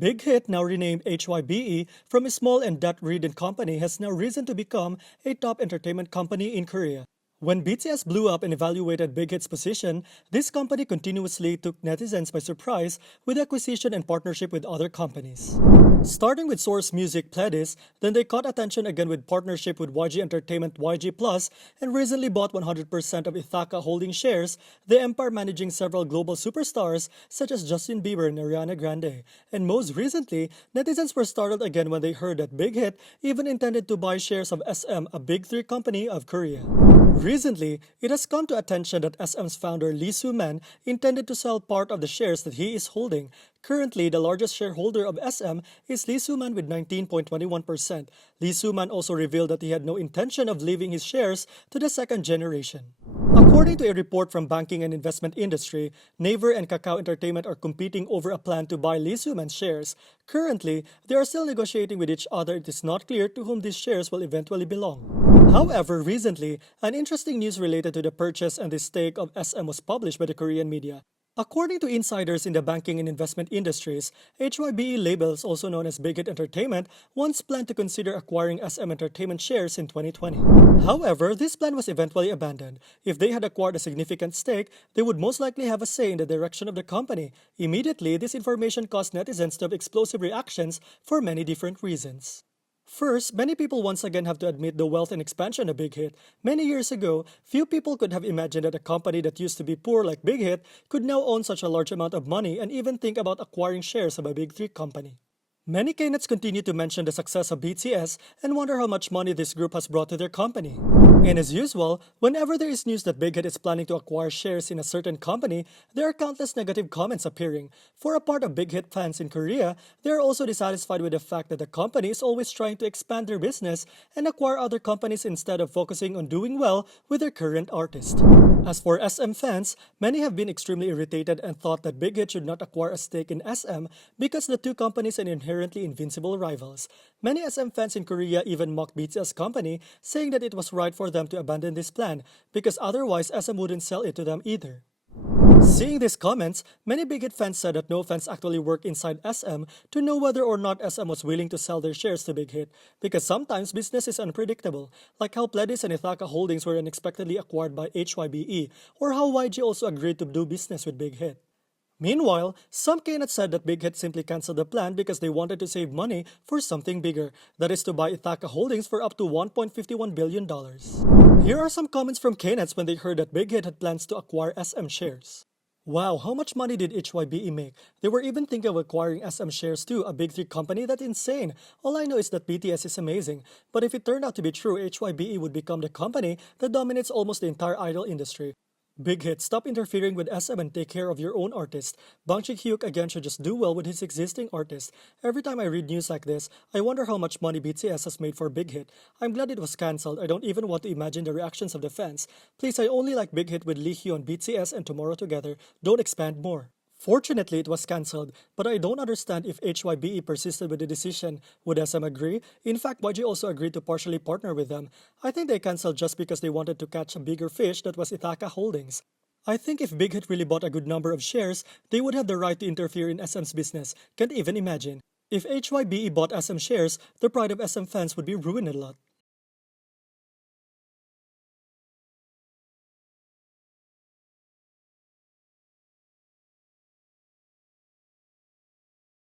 Big Hit, now renamed HYBE, from a small and debt-ridden company, has now risen to become a top entertainment company in Korea. When BTS blew up and evaluated Big Hit's position, this company continuously took netizens by surprise with acquisition and partnership with other companies. Starting with Source Music Pledis, then they caught attention again with partnership with YG Entertainment YG Plus and recently bought 100% of Ithaca Holding shares, the empire managing several global superstars such as Justin Bieber and Ariana Grande. And most recently, netizens were startled again when they heard that Big Hit even intended to buy shares of SM, a big three company of Korea. Recently, it has come to attention that SM's founder Lee Soo-man intended to sell part of the shares that he is holding. Currently, the largest shareholder of SM is Lee Soo-man with 19.21%. Lee Soo-man also revealed that he had no intention of leaving his shares to the second generation. According to a report from banking and investment industry, Naver and Kakao Entertainment are competing over a plan to buy Lee Soo-man's shares. Currently, they are still negotiating with each other. It is not clear to whom these shares will eventually belong. However, recently, an interesting news related to the purchase and the stake of SM was published by the Korean media. According to insiders in the banking and investment industries, HYBE Labels, also known as Big Hit Entertainment, once planned to consider acquiring SM Entertainment shares in 2020. However, this plan was eventually abandoned. If they had acquired a significant stake, they would most likely have a say in the direction of the company. Immediately, this information caused netizens to have explosive reactions for many different reasons. First, many people once again have to admit the wealth and expansion of Big Hit. Many years ago, few people could have imagined that a company that used to be poor like Big Hit could now own such a large amount of money and even think about acquiring shares of a big three company. Many Knets continue to mention the success of BTS and wonder how much money this group has brought to their company. And as usual, whenever there is news that Big Hit is planning to acquire shares in a certain company, there are countless negative comments appearing. For a part of Big Hit fans in Korea, they are also dissatisfied with the fact that the company is always trying to expand their business and acquire other companies instead of focusing on doing well with their current artist. As for SM fans, many have been extremely irritated and thought that Big Hit should not acquire a stake in SM because the two companies are inherently invincible rivals. Many SM fans in Korea even mocked BTS company, saying that it was right for them to abandon this plan because otherwise SM wouldn't sell it to them either. Seeing these comments, many Big Hit fans said that no fans actually work inside SM to know whether or not SM was willing to sell their shares to Big Hit, because sometimes business is unpredictable, like how Pledis and Ithaca Holdings were unexpectedly acquired by HYBE, or how YG also agreed to do business with Big Hit. Meanwhile, some Knets said that Big Hit simply canceled the plan because they wanted to save money for something bigger, that is to buy Ithaca Holdings for up to $1.51 billion. Here are some comments from Knets when they heard that Big Hit had plans to acquire SM shares. Wow, how much money did HYBE make? They were even thinking of acquiring SM shares too, a big three company? That's insane. All I know is that BTS is amazing. But if it turned out to be true, HYBE would become the company that dominates almost the entire idol industry. Big Hit, stop interfering with SM and take care of your own artist. Bang Hyuk again should just do well with his existing artist. Every time I read news like this, I wonder how much money BTS has made for Big Hit. I'm glad it was cancelled. I don't even want to imagine the reactions of the fans. Please, I only like Big Hit with Lee Hyun, BTS, and Tomorrow together. Don't expand more. Fortunately, it was cancelled, but I don't understand if HYBE persisted with the decision. Would SM agree? In fact, YG also agreed to partially partner with them. I think they cancelled just because they wanted to catch a bigger fish that was Ithaca Holdings. I think if Big Hit really bought a good number of shares, they would have the right to interfere in SM's business. Can't even imagine. If HYBE bought SM shares, the pride of SM fans would be ruined a lot.